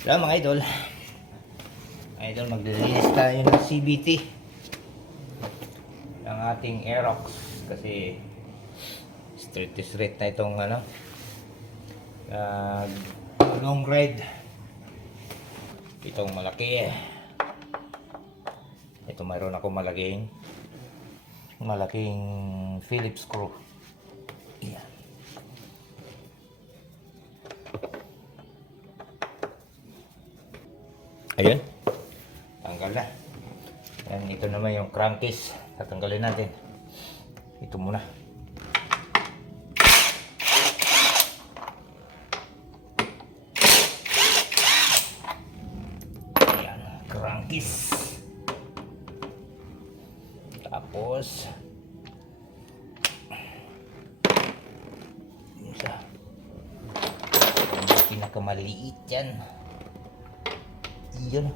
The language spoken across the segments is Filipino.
Hello mga idol. Maglilinis tayo ng CVT ng ating Aerox kasi straight to straight na itong long ride. Itong malaki ito, mayroon ako malaking Phillips screw. Yan. Ayun, tanggal na. Yan, ito naman yung crankcase. Tatanggalin natin. Ito muna. Yan, crankcase. Tapos isa. Yung pinakamaliit yan. Yun.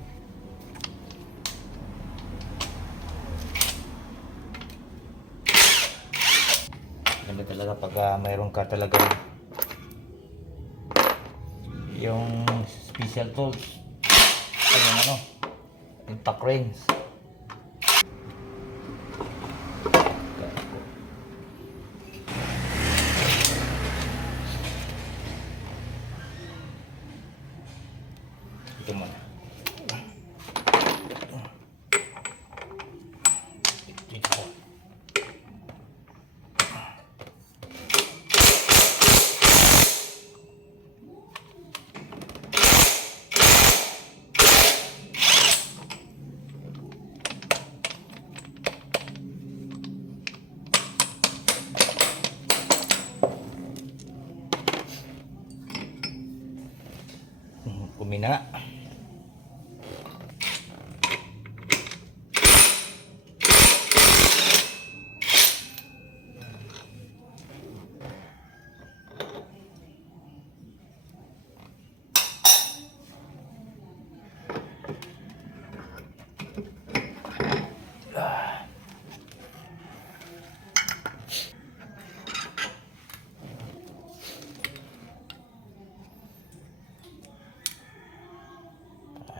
Ganda talaga pag mayroon ka talaga yung special tools. Yung impact rings. Ito muna. Kumina.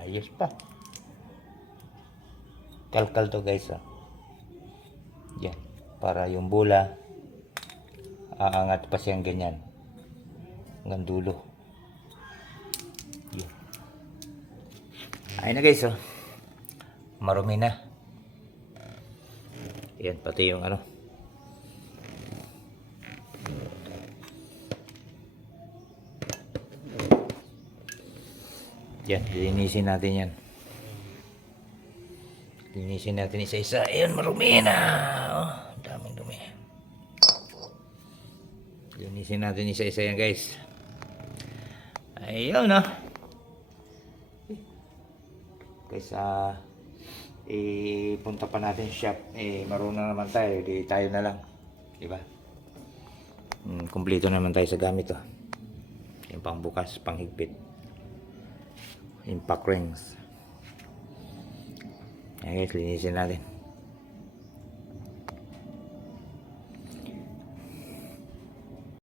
Ayos pa. Kalkal to guys. Yan. Para yung bola aangat pa siyang ganyan. Hanggang dulo. Yan. Ayun na guys. Marumi na. Yan. Pati yung yan, linisin natin yan. Linisin natin isa-isa. Ayun, marumi na. Oh, daming dumi. Linisin natin isa-isa yan guys. Ayun guys, punta pa natin shop. Marunong naman tayo. Di tayo na lang. Diba? Kumpleto naman tayo sa gamit. Yung pangbukas, panghigpit. Impact rings. Ayan guys, linisin natin.